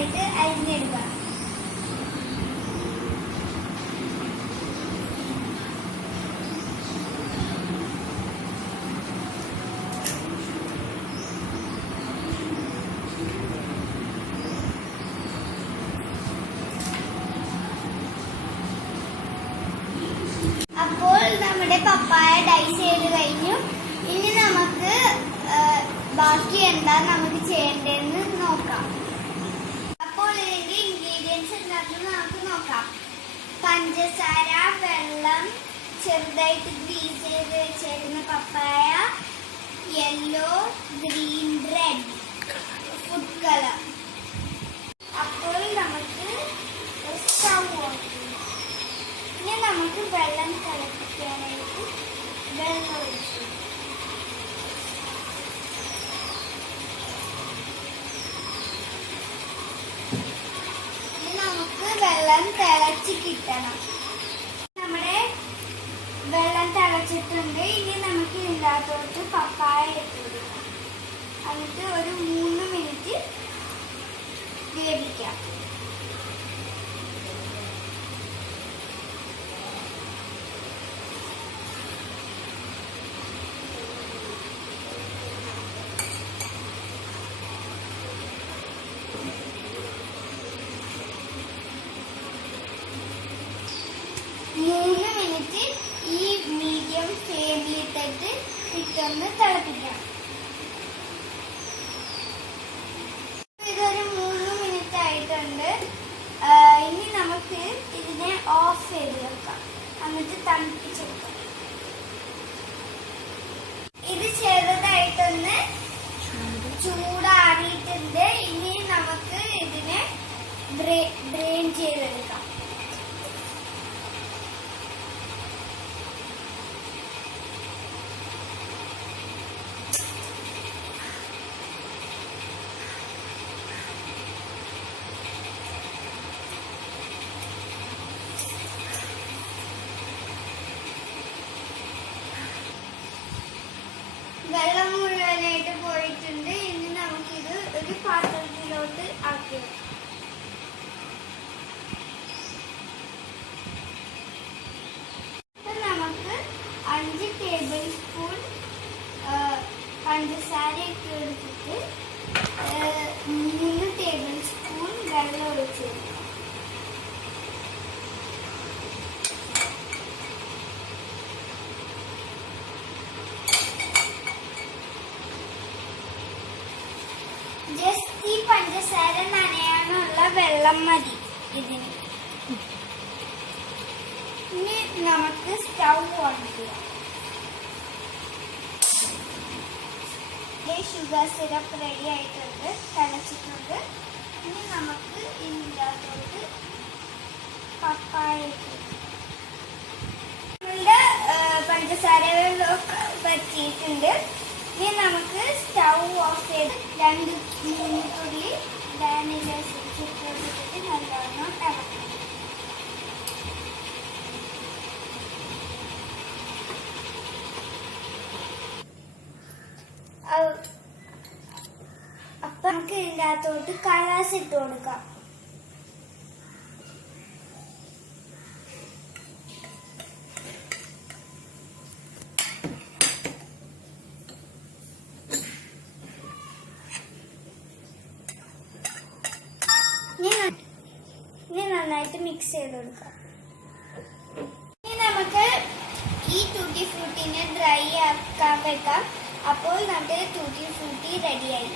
ചെറുതായിട്ട് അരിഞ്ഞെടുക്കുക. അപ്പോൾ നമ്മുടെ പപ്പായ ഡൈസ് ചെയ്ത് കഴിഞ്ഞു. ഇനി നമുക്ക് ബാക്കി എന്താ നമുക്ക് ചെയ്യേണ്ടതെന്ന് നോക്കാം. അപ്പോൾ ഇതിന്റെ ഇൻഗ്രീഡിയൻസ് എന്താണെന്ന് നമുക്ക് നോക്കാം. പഞ്ചസാര, വെള്ളം, ചെറുതായിട്ട് ഗ്രീസ് ചെയ്ത് വെച്ചിരുന്ന പപ്പായ, yellow, green, red food colour. അപ്പോൾ നമുക്ക് സ്റ്റൗ ഓൺ ചെയ്യാം. ഇനി നമുക്ക് വെള്ളം തിളപ്പിക്കാനായിട്ട് വെള്ളം ഒഴിച്ചു. ഇനി നമുക്ക് വെള്ളം തിളച്ച് കിട്ടണം. നമ്മുടെ വെള്ളം തിളച്ചിട്ടുണ്ട്. ഇനി നമുക്ക് ഇതിനകത്തോട്ട് പപ്പായ ഇട്ട് കൊടുക്കാം. എന്നിട്ട് ഒരു 3 മിനിറ്റ് വേവിക്കാം. ഈ മീഡിയം ഫ്ലെയിമിലിട്ടിട്ട് ഇട്ടൊന്ന് തിളപ്പിക്കാം. ഇതൊരു 3 മിനിറ്റ് ആയിട്ടുണ്ട്. ഇനി നമുക്ക് ഇതിനെ ഓഫ് ചെയ്ത് വെക്കാം. എന്നിട്ട് തണുപ്പിച്ചെടുക്കാം. ഇത് ചെറുതായിട്ടൊന്ന് ചൂടാറിയിട്ടുണ്ട്. ഇനി നമുക്ക് ഇതിനെ ഡ്രെയിൻ ചെയ്തെടുക്കാം. വെള്ളം മുഴുവനായിട്ട് പോയിട്ടുണ്ട്. ഇനി നമുക്കിത് ഒരു പാത്രത്തിലോട്ട് ആക്കി വെക്കാം. നമുക്ക് 5 ടേബിൾ സ്പൂൺ പഞ്ചസാര ഇട്ട് എടുത്തിട്ട് 3 ടേബിൾ സ്പൂൺ വെള്ളം ഒഴിച്ചു കൊടുക്കാം. ജസ്റ്റ് ഈ പഞ്ചസാര നനയാനുള്ള വെള്ളം മതി ഇതിന്. ഇനി നമുക്ക് സ്റ്റൗ ഓൺ ചെയ്യാം. ഷുഗർ സിറപ്പ് റെഡി ആയിട്ടുണ്ട്, തിളച്ചിട്ടുണ്ട്. ഇനി നമുക്ക് ഇതിനകത്തോട്ട് പപ്പായ നമ്മളുടെ പഞ്ചസാര പറ്റിയിട്ടുണ്ട്. ഇനി നമുക്ക് സ്റ്റൗ ഓഫ് ചെയ്ത് 2-3 തുള്ളി വാനില എസൻസ് ഇട്ടിട്ട് നല്ലോണം ഇളക്കണം. അപ്പൊ നമുക്ക് ഇതിൻ്റെ അകത്തോട്ട് കളേഴ്സ് ഇട്ട് കൊടുക്കാം. ഇനി നന്നായിട്ട് മിക്സ് ചെയ്ത് കൊടുക്കാം. ഇനി നമുക്ക് ഈ ടൂട്ടി ഫ്രൂട്ടിനെ ഡ്രൈ ആക്കാൻ വെക്കാം. അപ്പോൾ നമ്മുടെ ടൂട്ടി ഫ്രൂട്ടി റെഡിയായി.